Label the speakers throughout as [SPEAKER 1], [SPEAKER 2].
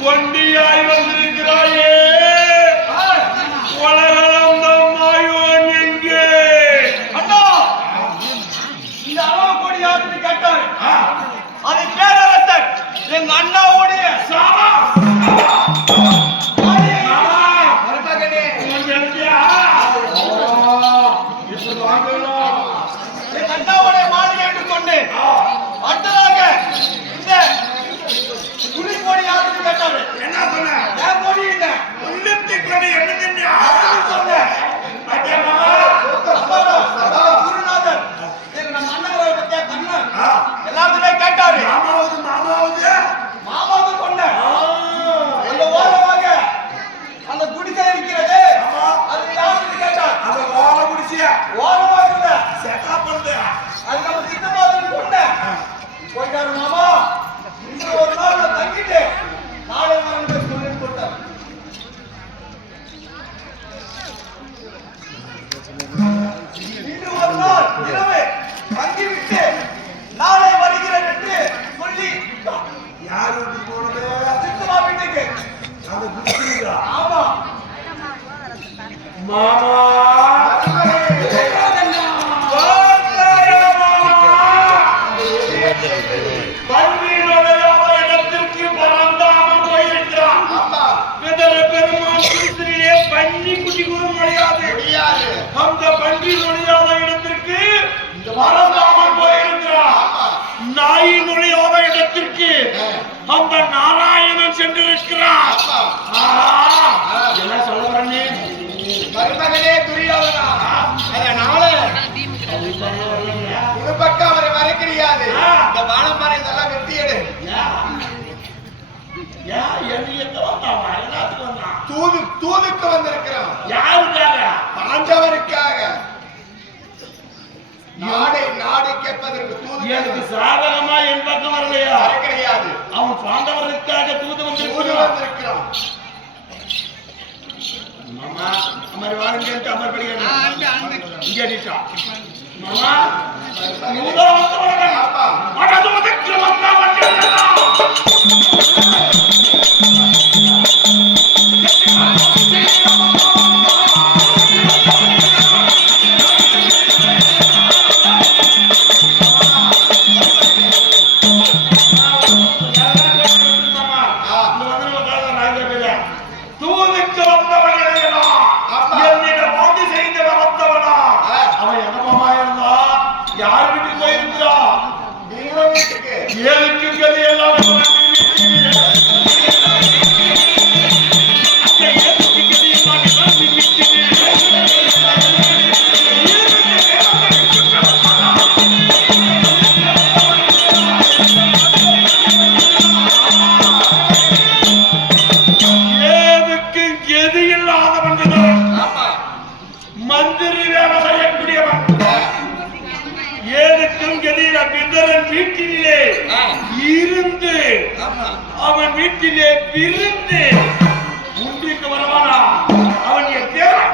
[SPEAKER 1] one day Diáfana. மாமா!
[SPEAKER 2] அந்த நாராயணன் ஆஹா! என்ன சொல்ல வரனே
[SPEAKER 3] மருமகனே துரியோதனா. அதனால ஒரு பக்கம் அவரை மறைக்கிறியாது. இந்த வாழமரம் இதெல்லாம் வெட்டி எடு. தூது தூதுக்கு வந்திருக்கிறோம்.
[SPEAKER 2] யாருக்காக?
[SPEAKER 3] பாண்டவருக்காக. நாடை நாடு கேட்பதற்கு தூது
[SPEAKER 2] எனக்கு சாதகமா என் பக்கம் வரலையா?
[SPEAKER 3] வர கிடையாது
[SPEAKER 2] அவன் பாண்டவருக்காக தூது
[SPEAKER 3] தூது
[SPEAKER 2] வந்திருக்கிறான்
[SPEAKER 3] வந்திருக்கிறோம்
[SPEAKER 2] மாமா அமர் வாருங்க அமர் படிக்கிறேன் இங்கே நிற்கா மாமா தூதா வந்தவர்கள்
[SPEAKER 3] அப்பா
[SPEAKER 2] மனதூதற்கு வந்தவர்கள் யார் வீட்டுக்கு போயிருந்தா?
[SPEAKER 3] நீங்க வீட்டுக்கு
[SPEAKER 2] ஏழுக்கு கதி எல்லாம் ஏதுக்கு கதி இல்லாதவன் பிதரன் வீட்டிலே. இருந்து அவன் வீட்டிலே விருந்து. உண்டிக்கு வருவானா? அவன் என் தேவக்கவன்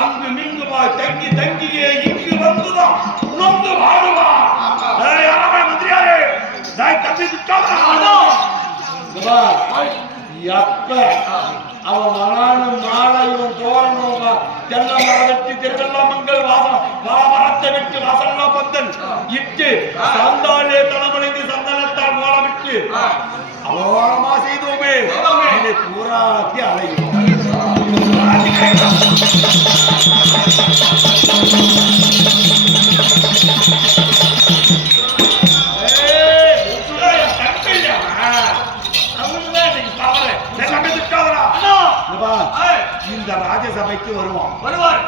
[SPEAKER 2] அங்கு மிங்குவாய் தங்கி தங்கியே இங்கு வந்துதான். ஏய், யாரப்பா மந்திரியாரே நான் தம்பி எப்ப அவன் வரானும் மாலை இவன் தோரணும் தென்னை மரம் வெட்டி வாசம் பந்தல். இட்டு சந்தாலே தலைமுறைக்கு சந்தனத்தால் கோலமிட்டு அலோரமா செய்தோமே. இதை பூராத்தி அலையும். இந்த ராஜசபைக்கு வருவான்.
[SPEAKER 4] வருவார்.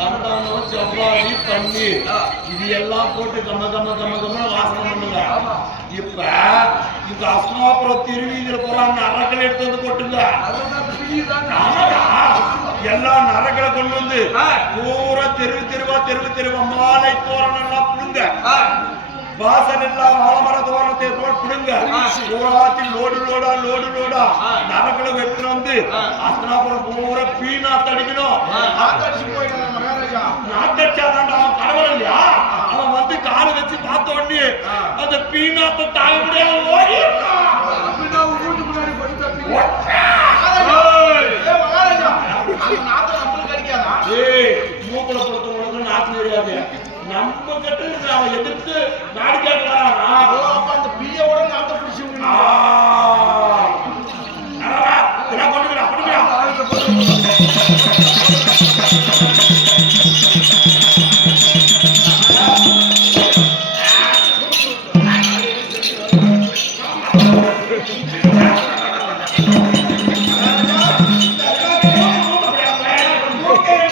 [SPEAKER 2] சந்தானம் செவ்வாழி பன்னீர். இது எல்லாம் போட்டு கம்ம கம்ம கம்ம கம்ம வாசனை பண்ணுங்க. இப்ப இந்த அஸ்மாபுரம் திருவீதியில போறாங்க நரக்களை எடுத்து வந்து போட்டுங்க. எல்லா நரக்களை கொண்டு வந்து. பூரா தெருவு தெருவா தெருவு தெருவா மாலை தோரணம் எல்லாம் புடுங்க. வாசல் எல்லாம் வாழமர தோரணத்தை புடுங்க.
[SPEAKER 4] ஆ.
[SPEAKER 2] பூராத்தில் லோடு லோடா லோடு லோடா. நரக்களை எடுத்துட்டு வந்து
[SPEAKER 4] ஆ.
[SPEAKER 2] அஸ்னாபுரம் பூரா பீனாத் அடிக்கணும். அவன் கடவுள் இல்லையா? அவன் வந்து காலை வச்சு பார்த்த உடனே அந்த பீனாத்தை தாங்க
[SPEAKER 3] அடிக்காதா
[SPEAKER 2] ஏய், மூக்குல பொறுத்தவங்களுக்கு நாக்கு தெரியாது. நம்ம கிட்ட அவன் எதிர்த்து நாடு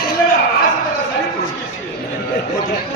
[SPEAKER 2] இல்லடா, ஆசத்துல சளி பிடிச்சிக்கிச்சு.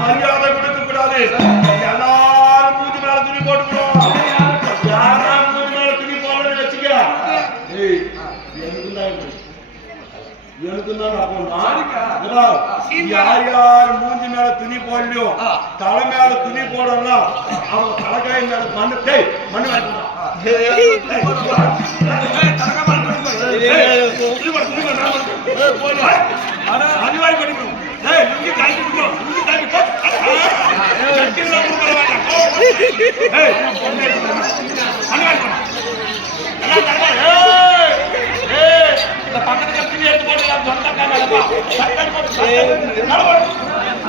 [SPEAKER 2] மரியாதை கொடுக்க கூடாது எல்லாரும் மூஞ்சி மேல துணி போட்டுக்கணும். யாரும் மூஞ்சி மேல துணி போடணும்னு வச்சுக்க. எனக்கு தான் தான் யார் யார் மூஞ்சி மேல துணி போடலையோ தலை மேல துணி போடலாம் அவன் தலைக்காய் மேல மண்ணு. டேய் மண்ணு வேண்டாம்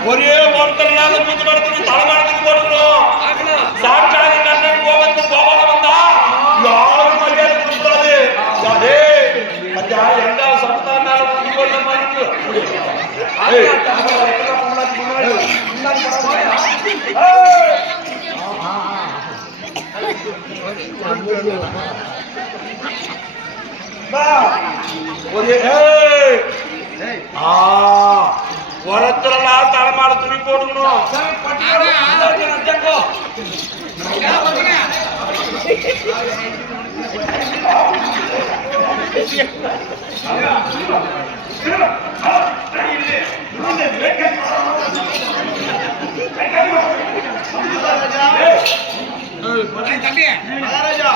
[SPEAKER 2] ஒரே ஒருத்தர் மூச்சு படத்துக்கு தலைமாடத்துக்கு போட்டுக்கிறோம். சாப்பிட்டாங்க கண்ணன் கோபத்து கோபால வந்தா யாரும் மரியாதை கொடுக்காது யாரே அச்சா எங்க சத்தா மேல தூக்கி போடுற மாதிரி இருக்கு. ஏய், ஏய். பா, ஒரு ஏய் ஆ ஒருத்தரெல்லாம் தலைமாட துணி போட்டுக்கணும் Yeah.
[SPEAKER 3] மகாராஜா.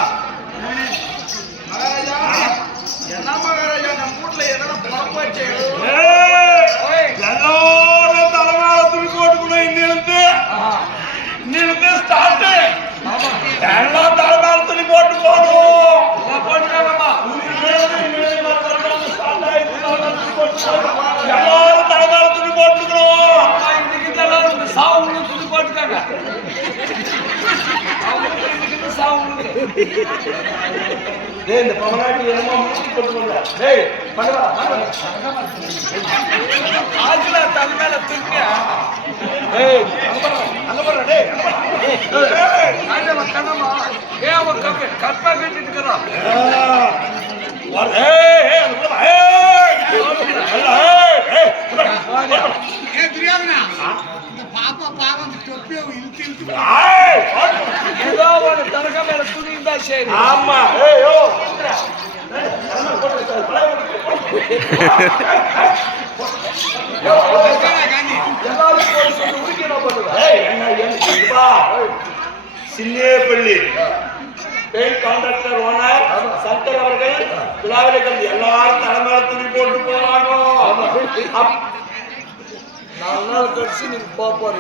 [SPEAKER 3] மகாராஜா. என்ன மகாராஜா நம்ம வீட்டுல எதனா புறப்பாச்சு
[SPEAKER 2] ஏய், எல்லாரும் துணி போட்டுக்கணும் ஸ்டார்ட் எல்லாம் தலைமாட துணி போட்டு போகணும் எல்லாரும் தலைமாட துணி போட்டுக்கணும் டேய் இந்த பவனாட்டி என்னமோ போட்டுக்கோங்க டேய் பண்ணுவா டேய் அங்க பாரு அங்க பாரு டேய் அங்க பாரு. ஆ. வர- ஏய், ஏய், அங்க உள்ள வா. ஏய். அல்ல, ஏய், ஏய், உள்ள வா. உள்ள வா.
[SPEAKER 5] ஏ துரியோதனா பாப்பா பாவம் இந்த தொப்பியை இழுத்து இழுத்து.
[SPEAKER 2] ஏய், ஓடு. ஆமா. ஏய் யோ.
[SPEAKER 5] காந்தி
[SPEAKER 2] ஏய் என்ன என்ன இதுவா Chinnepalli. Paint contractor owner Shankar அவர்கள் விழாவிலே எல்லாரும் தலைமையில துணி போட்டு போறாங்க. அப்- நாலு நாள் கழிச்சு நீங்க போக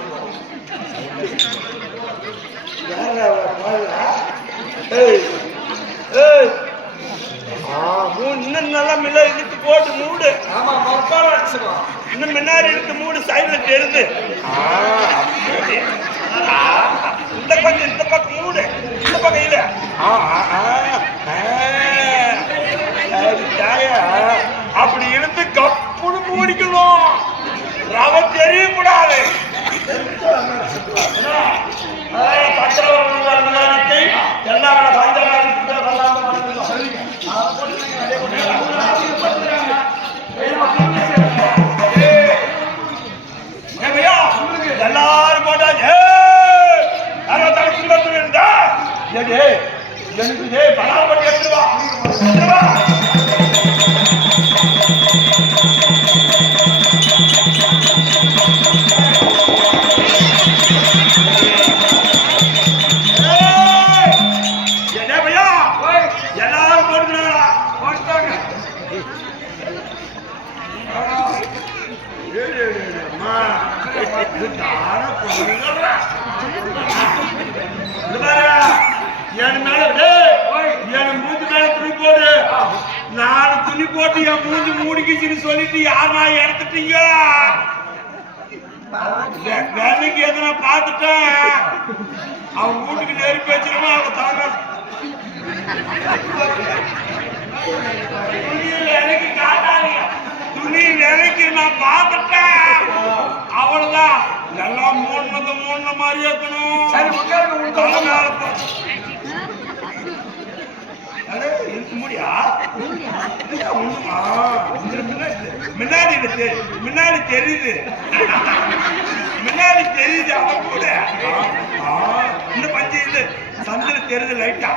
[SPEAKER 2] ஏய் ஏய். ஆ இன்னும் நல்லா மில்ல இழுத்து போட்டு மூடு.
[SPEAKER 1] ஆமா
[SPEAKER 2] இன்னும் முன்னாடி இழுத்து மூடு சைடுல எழுது. ஆ, அப்படி. இந்த பக்கம் இந்த பக்கம் மூடு. இந்த பக்கம் இல்ல ஆ, ஆ, ஆ, ஆ. அப்படி இழுத்து கப்புனு முடிக்கணும் அவன் தெரியக்கூடாது பத்திரத்தை எல்லா எல்லாரும் போட்டாச்சு இருந்தா எனக்கு பணம் எடுத்துருவா என் மேல என் மூஞ்சி மேல துணி போடு நான் துணி போட்டு என் மூஞ்சி மூடிக்கிச்சுன்னு சொல்லிட்டு நான் எடுத்துட்டீங்க வே- வேலைக்கு எதனா பார்த்துட்டேன் அவன் வீட்டுக்கு நெருப்பி வச்சிருமா அவன் தாங்க துணி விலைக்கு காட்டாதீங்க துணி விலைக்கு நான் பார்த்துட்டேன் அவ்வளவுதான் எல்லாம் மூணு மூணு மாதிரி இருக்கணும்.
[SPEAKER 1] சரி உட்காருங்க உட்காருங்க
[SPEAKER 2] முடியா? இல்ல, முன்னாடி முன்னாடி தெரியுது. முன்னாடி தெரியுது அவன் கூட. இந்த பஞ்சு இது. சந்தில தெரியுது லைட்டா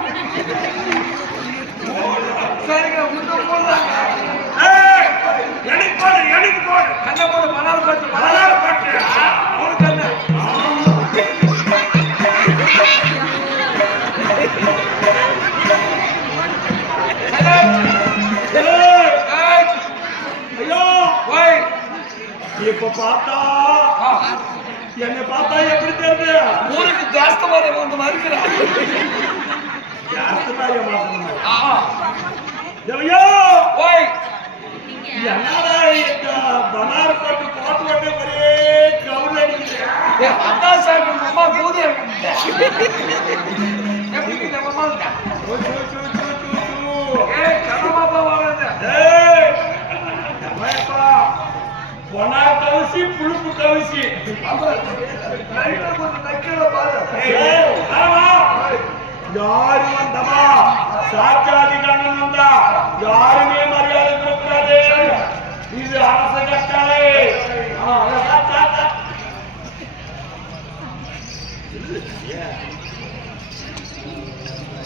[SPEAKER 1] சரிங்க போடுறாங்க
[SPEAKER 2] எனக்கு போடு எனக்கு போடு
[SPEAKER 1] கண்ணை போட்டு மணால் போட்டு கண்ணு.
[SPEAKER 2] ஐயோ.
[SPEAKER 1] ஓய்
[SPEAKER 2] இப்ப பார்த்தா என்னை பார்த்தா எப்படி தெரியுது?
[SPEAKER 1] ஊருக்கு ஜாஸ்தமாக வந்து மறுக்கிறான்
[SPEAKER 2] ஜாஸ்தி மாதிரி மாசம்
[SPEAKER 1] ஓய்
[SPEAKER 2] என்னடா இந்த பனார் பட்டு போட்டு போட்டு ஒரே கவுல் அடிக்கிறேன்
[SPEAKER 1] ஏய், அதான் சார் அம்மா பூதி எப்படி இந்த அம்மா இருக்கா?
[SPEAKER 2] கவுசி புழுப்பு கவுசி. யாரு வந்தமா சாட்சாதி கண்ணன் வந்தா. யாருமே மரியாதை అలాగే ఇది ఆలస్యంగా